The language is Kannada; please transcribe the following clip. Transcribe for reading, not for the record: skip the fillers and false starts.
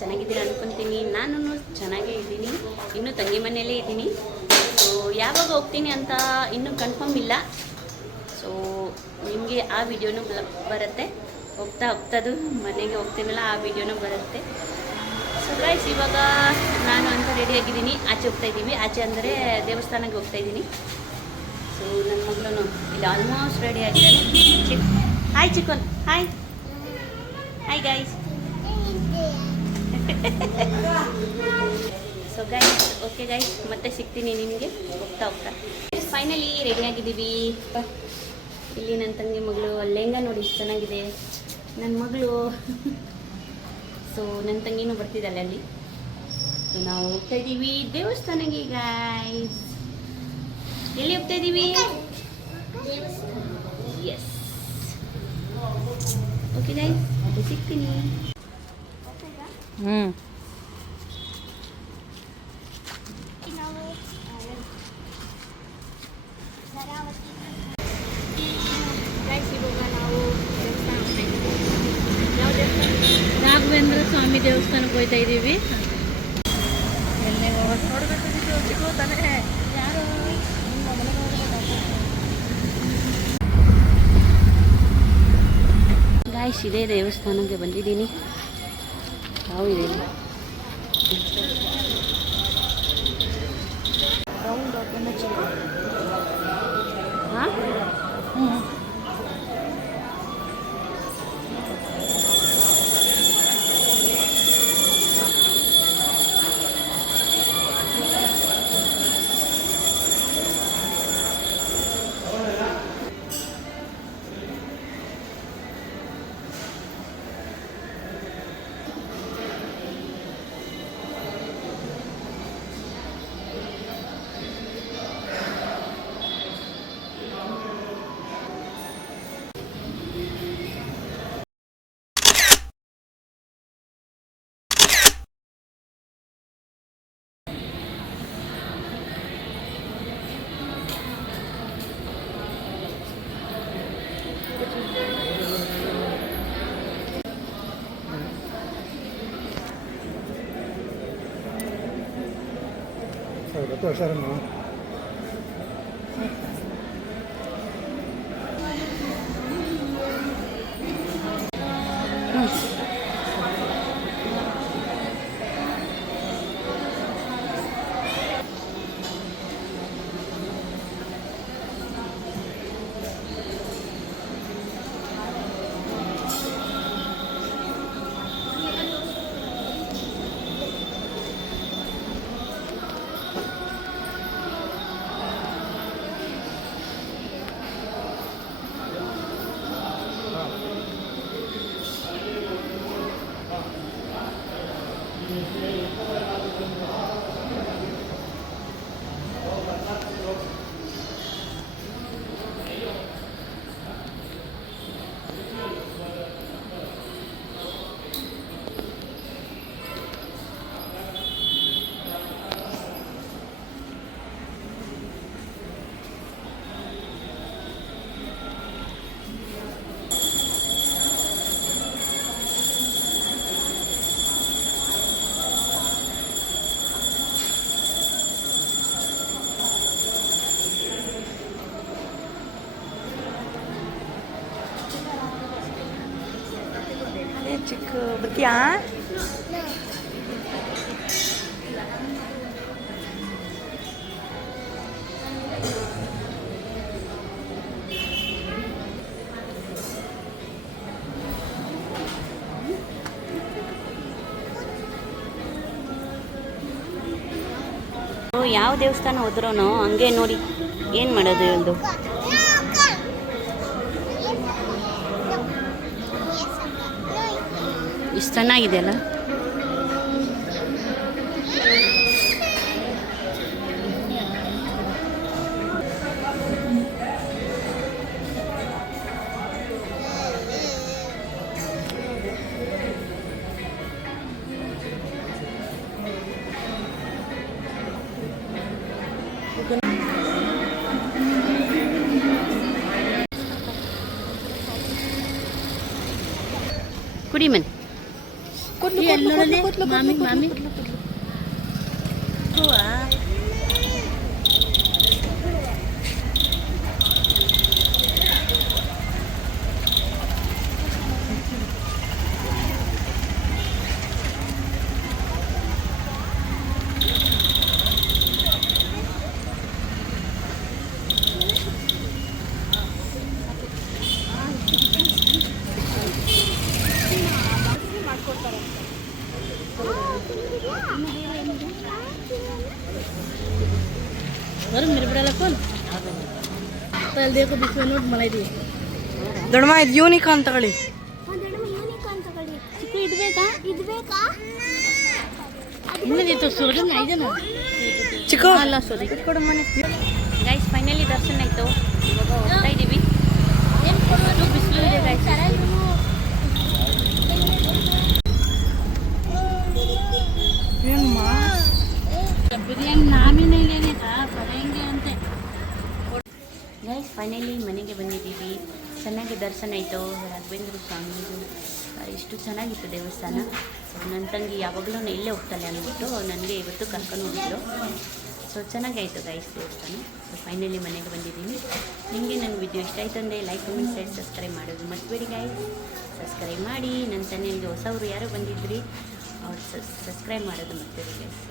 ಚೆನ್ನಾಗಿದ್ದೀರಾ ಅನ್ಕೊತೀನಿ. ನಾನು ಚೆನ್ನಾಗೇ ಇದ್ದೀನಿ. ಇನ್ನೂ ತಂಗಿ ಮನೆಯಲ್ಲೇ ಇದ್ದೀನಿ. ಸೊ ಯಾವಾಗ ಹೋಗ್ತೀನಿ ಅಂತ ಇನ್ನೂ ಕನ್ಫರ್ಮ್ ಇಲ್ಲ. ಸೊ ನಿಮಗೆ ಆ ವಿಡಿಯೋನೂ ಬರುತ್ತೆ. ಹೋಗ್ತಾದು ಮನೆಗೆ ಹೋಗ್ತೀನಲ್ಲ ಆ ವಿಡಿಯೋನೂ ಬರುತ್ತೆ. ಸೊ ಗೈಸ್, ಇವಾಗ ನಾನು ಅಂತ ರೆಡಿಯಾಗಿದ್ದೀನಿ. ಆಚೆ ಹೋಗ್ತಾಯಿದ್ದೀವಿ. ಆಚೆ ಅಂದರೆ ದೇವಸ್ಥಾನಕ್ಕೆ ಹೋಗ್ತಾಯಿದ್ದೀನಿ. ಸೊ ನನ್ನ ಮಗಳು ಇಲ್ಲಿ ಆಲ್ಮೋಸ್ಟ್ ರೆಡಿ ಆಗಿದ್ದಾನೆ. Hi chicken, hi hi guys. So guys, okay guys, ಮತ್ತೆ ಸಿಗ್ತೀನಿ ನಿಮಗೆ ಹೋಗ್ತಾ ಫೈನಲಿ ರೆಡಿಯಾಗಿದ್ದೀವಿ. ಇಲ್ಲಿ ನನ್ನ ತಂಗಿ ಮಗಳು ಲೆಹಂಗಾ ನೋಡಿ ಚೆನ್ನಾಗಿದೆ ನನ್ನ ಮಗಳು. ಸೊ ನನ್ನ ತಂಗಿನೂ ಬರ್ತಿದ್ದಾಳೆ ಅಲ್ಲಿ. ಸೊ ನಾವು ಹೋಗ್ತಾ ಇದ್ದೀವಿ ದೇವಸ್ಥಾನಕ್ಕೆ ಗೈಸ್. ಎಲ್ಲಿ ಹೋಗ್ತಾ ಇದ್ದೀವಿ? ಎಸ್, ಓಕೆ ಗೈಸ್, ಮತ್ತೆ ಸಿಗ್ತೀನಿ. ರಾಘವೇಂದ್ರ ಸ್ವಾಮಿ ದೇವಸ್ಥಾನಕ್ಕೆ ಹೋಗ್ತಾ ಇದ್ದೀವಿ. ಎಲ್ಲೇ ಹೋಗೋದು ನೋಡಬೇಕು, ಸಿಗೋತಾನೆ ಯಾರು. ಗಾಯ್ಸ್, ಇದೇ ದೇವಸ್ಥಾನಕ್ಕೆ ಬಂದಿದ್ದೀನಿ. ಯಾವ ಇದೆ ಹಾಂ ವರ್ಷರಮ್ಮ ಚಿಕ್ಕ ಬರ್ತೀಯಾ? ಯಾವ ದೇವಸ್ಥಾನ ಹೋದ್ರೂ ಹಂಗೆ ನೋಡಿ ಏನು ಮಾಡೋದು ಒಂದು. ಇಷ್ಟು ಚೆನ್ನಾಗಿದೆಯಲ್ಲ. ಕುಡಿ ಮನೆ ಅಲ್ಲಿ ನೋಡಲಿ ಮಾಮಿ ಮಾಮಿ ಹೂವಾ बरं मेरे बड़ा कौन पहले देखो बीच में नोट मलाई दी ದೊಡ್ಡಮ್ಮ ಇದು ಯೂನಿಕಾರ್ನ್ ತಗೊಳ್ಳಿ. ಚಿಕ್ಕು ಇದು ಬೇಕಾ ಇನ್ನದಿತ್ತು ಸುರಗನ್ ಐದನ ಚಿಕ್ಕು ಅಲ್ಲ ಸೋರಿ ಕೊಡಮ್ಮನೆ. ಗೈಸ್ ಫೈನಲಿ ದರ್ಶನ ಆಯಿತು. ಇವಾಗ ಹೋಗ್ತಾ ಇದ್ದೀವಿ. ಬಿಸಿಲು ಇದೆ ಗೈಸ್. ಬಿರಿಯಾನಿ ನಾಮಿನೇ ಬರೆಯಂಗೆ ಅಂತೆ. ಗೈಸ್ ಫೈನಲಿ ಮನೆಗೆ ಬಂದಿದ್ದೀವಿ. ಚೆನ್ನಾಗಿ ದರ್ಶನ ಆಯಿತು. ರಾಘವೇಂದ್ರ ಸ್ವಾಮಿದು ಇಷ್ಟು ಚೆನ್ನಾಗಿತ್ತು ದೇವಸ್ಥಾನ. ಸೊ ನನ್ನ ತಂಗಿ ಯಾವಾಗಲೂ ಇಲ್ಲೇ ಹೋಗ್ತಾಳೆ ಅಂದ್ಬಿಟ್ಟು ನನಗೆ ಇವತ್ತು ಕರ್ಕೊಂಡು ಹೋಗಿದ್ರು. ಸೊ ಚೆನ್ನಾಗಾಯಿತು ಗೈಸ್ ದೇವಸ್ಥಾನ. ಸೊ ಫೈನಲಿ ಮನೆಗೆ ಬಂದಿದ್ದೀನಿ. ನಿಮಗೆ ನನ್ನ ವಿಡಿಯೋ ಇಷ್ಟ ಆಯಿತು ಅಂದರೆ ಲೈಕ್ ಕಮೆಂಟ್ ಶೇರ್ ಸಬ್ಸ್ಕ್ರೈಬ್ ಮಾಡೋದು ಮರ್ತ್ಬೇಡಿ ಗೈಸ್. ಸಬ್ಸ್ಕ್ರೈಬ್ ಮಾಡಿ. ನನ್ನ ಚಾನೆಲ್ಗೆ ಹೊಸವರು ಯಾರು ಬಂದಿದ್ರಿ ಅವ್ರು ಸಬ್ಸ್ಕ್ರೈಬ್ ಮಾಡೋದು ಮರ್ತ್ಬೇಡಿ ಗೈಸ್.